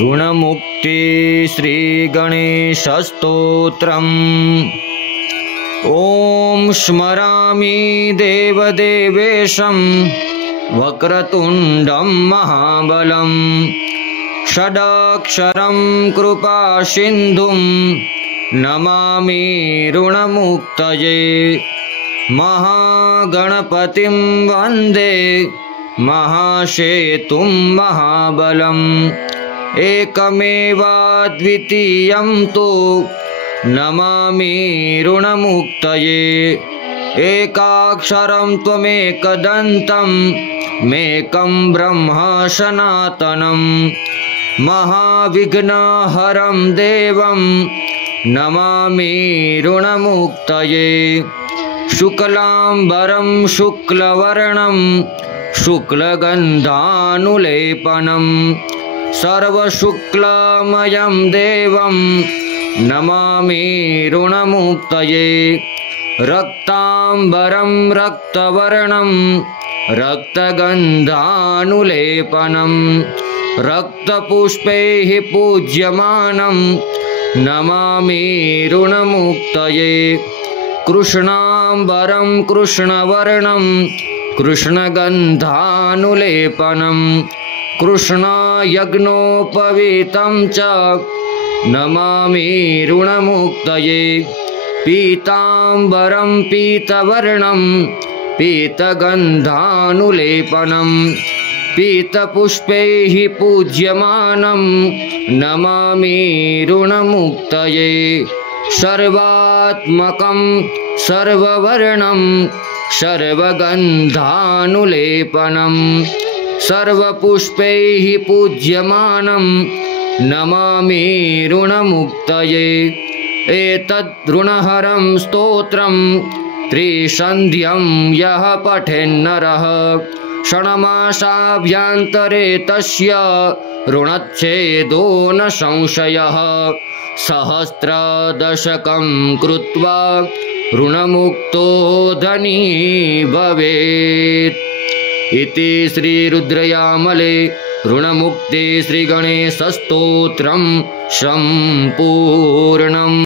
ऋणमुक्ति श्रीगणेशस्तोत्रम्। ॐ स्मरामि देवदेवेशं वक्रतुण्डं महाबलं षडाक्षरं कृपासिन्धुं नमामि ऋणमुक्तये। महागणपतिं वन्दे महासेतुं महाबलम् एकमेवाद्वितीयं तु नमामि ऋणमुक्तये। एकाक्षरं त्वमेकदन्तं मेकं ब्रह्म सनातनं महाविघ्नहरं देवं नमामि ऋणमुक्तये। शुक्लाम्बरं शुक्लवर्णं शुक्लगन्धानुलेपनं सर्वशुक्लमयं देवं नमामि ऋणमुक्तये। रक्ताम्बरं रक्तवर्णं रक्तगन्धानुलेपनं रक्तपुष्पैः पूज्यमानं नमामि ऋणमुक्तये। कृष्णाम्बरं कृष्णवर्णं कृष्णगन्धानुलेपनं कृष्णयज्ञोपवीतं च नमामि ऋणमुक्तये। पीताम्बरं पीतवर्णं पीतगन्धानुलेपनं पीतपुष्पैः पूज्यमानं नमामि ऋणमुक्तये। सर्वात्मकं सर्ववर्णं सर्वगन्धानुलेपनं सर्वपुष्पैः पूज्यमानं नमामि ऋणमुक्तये। एतद् ऋणहरं स्तोत्रं त्रिसन्ध्यं यः पठेन्नरः षण्मासाभ्यन्तरे तस्य ऋणच्छेदो न संशयः। सहस्रदशकं कृत्वा ऋणमुक्तो धनी भवेत्। इति श्रीरुद्रयामले ऋणमुक्ति श्रीगणेशस्तोत्रं सम्पूर्णम्।